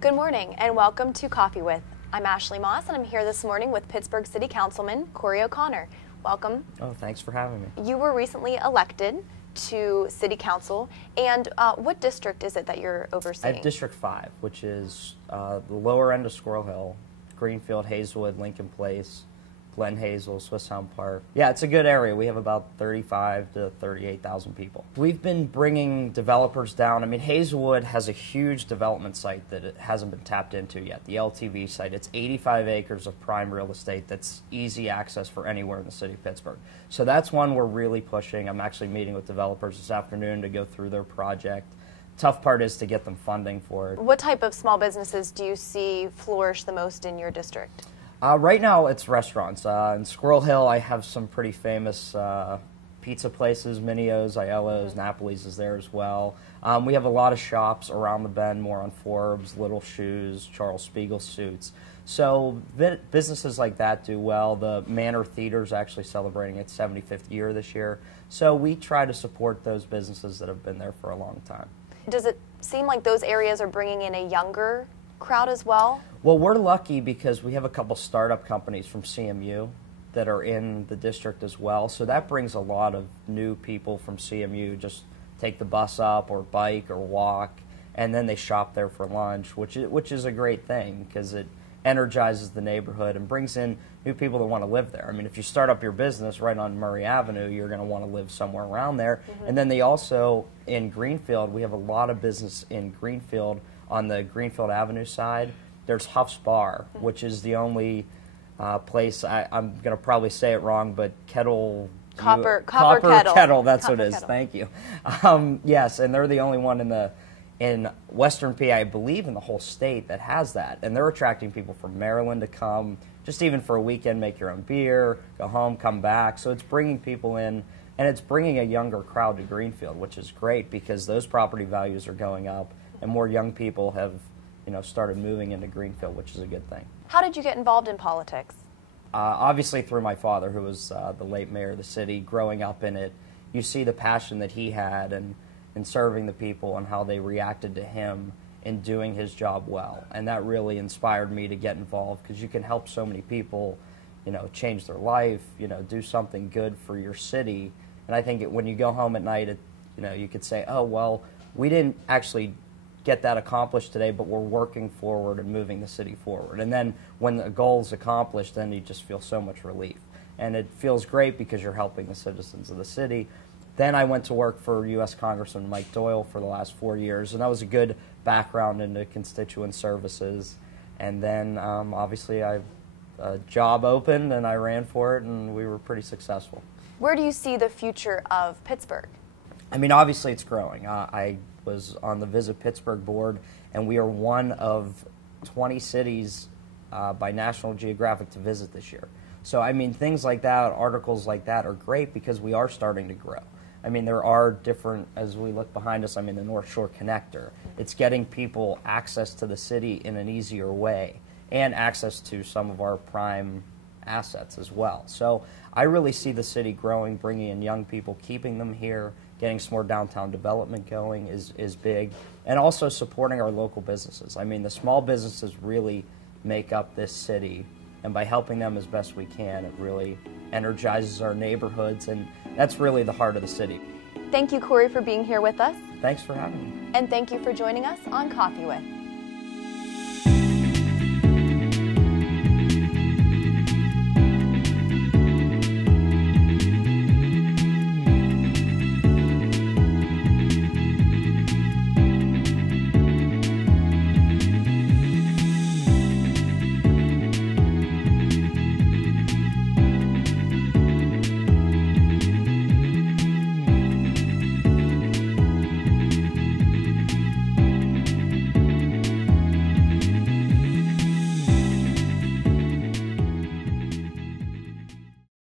Good morning and welcome to Coffee With. I'm Ashley Moss and I'm here this morning with Pittsburgh City Councilman Corey O'Connor. Welcome. Oh, thanks for having me. You were recently elected to City Council, and what district is it that you're overseeing? I have District 5, which is the lower end of Squirrel Hill, Greenfield, Hazelwood, Lincoln Place, Glen Hazel, Swiss Hound Park. Yeah, it's a good area. We have about 35 to 38,000 people. We've been bringing developers down. I mean, Hazelwood has a huge development site that it hasn't been tapped into yet, the LTV site. It's 85 acres of prime real estate that's easy access for anywhere in the city of Pittsburgh. So that's one we're really pushing. I'm actually meeting with developers this afternoon to go through their project. Tough part is to get them funding for it. What type of small businesses do you see flourish the most in your district? Right now, it's restaurants. In Squirrel Hill, I have some pretty famous pizza places, Minio's, Aiello's, Napoli's is there as well. We have a lot of shops around the bend, more on Forbes, Little Shoes, Charles Spiegel Suits. So businesses like that do well. The Manor Theater's actually celebrating its 75th year this year. So we try to support those businesses that have been there for a long time. Does it seem like those areas are bringing in a younger crowd as well? Well, we're lucky because we have a couple startup companies from CMU that are in the district as well. So that brings a lot of new people from CMU, just take the bus up or bike or walk, and then they shop there for lunch, which is a great thing because it energizes the neighborhood and brings in new people that want to live there. I mean, if you start up your business right on Murray Avenue, you're going to want to live somewhere around there. And then they also, in Greenfield, we have a lot of business in Greenfield on the Greenfield Avenue side. There's Huff's Bar, which is the only place, I'm going to probably say it wrong, but Copper Kettle. Kettle, that's Copper what it is, Kettle. Thank you. Yes, and they're the only one in Western PA, I believe, in the whole state that has that. And they're attracting people from Maryland to come, just even for a weekend, make your own beer, go home, come back. So it's bringing people in, and it's bringing a younger crowd to Greenfield, which is great because those property values are going up, and more young people have started moving into Greenfield, which is a good thing. How did you get involved in politics? Obviously through my father, who was the late mayor of the city. Growing up in it, you see the passion that he had and in serving the people and how they reacted to him in doing his job well. And that really inspired me to get involved because you can help so many people, change their life, do something good for your city. And I think when you go home at night, you could say, oh, well, we didn't actually get that accomplished today, but we're working forward and moving the city forward. And then when the goal is accomplished, then you just feel so much relief. And it feels great because you're helping the citizens of the city. Then I went to work for U.S. Congressman Mike Doyle for the last 4 years, and that was a good background into constituent services. And then obviously a job opened and I ran for it, and we were pretty successful. Where do you see the future of Pittsburgh? I mean, obviously it's growing. I was on the Visit Pittsburgh board, and we are one of 20 cities by National Geographic to visit this year. So, I mean, things like that, articles like that are great because we are starting to grow. I mean, there are different, as we look behind us, I mean, the North Shore Connector. It's getting people access to the city in an easier way and access to some of our prime assets as well. So I really see the city growing, bringing in young people, keeping them here, getting some more downtown development going is big, and also supporting our local businesses. I mean, the small businesses really make up this city, and by helping them as best we can, it really energizes our neighborhoods, and that's really the heart of the city. Thank you, Corey, for being here with us. Thanks for having me. And thank you for joining us on Coffee With.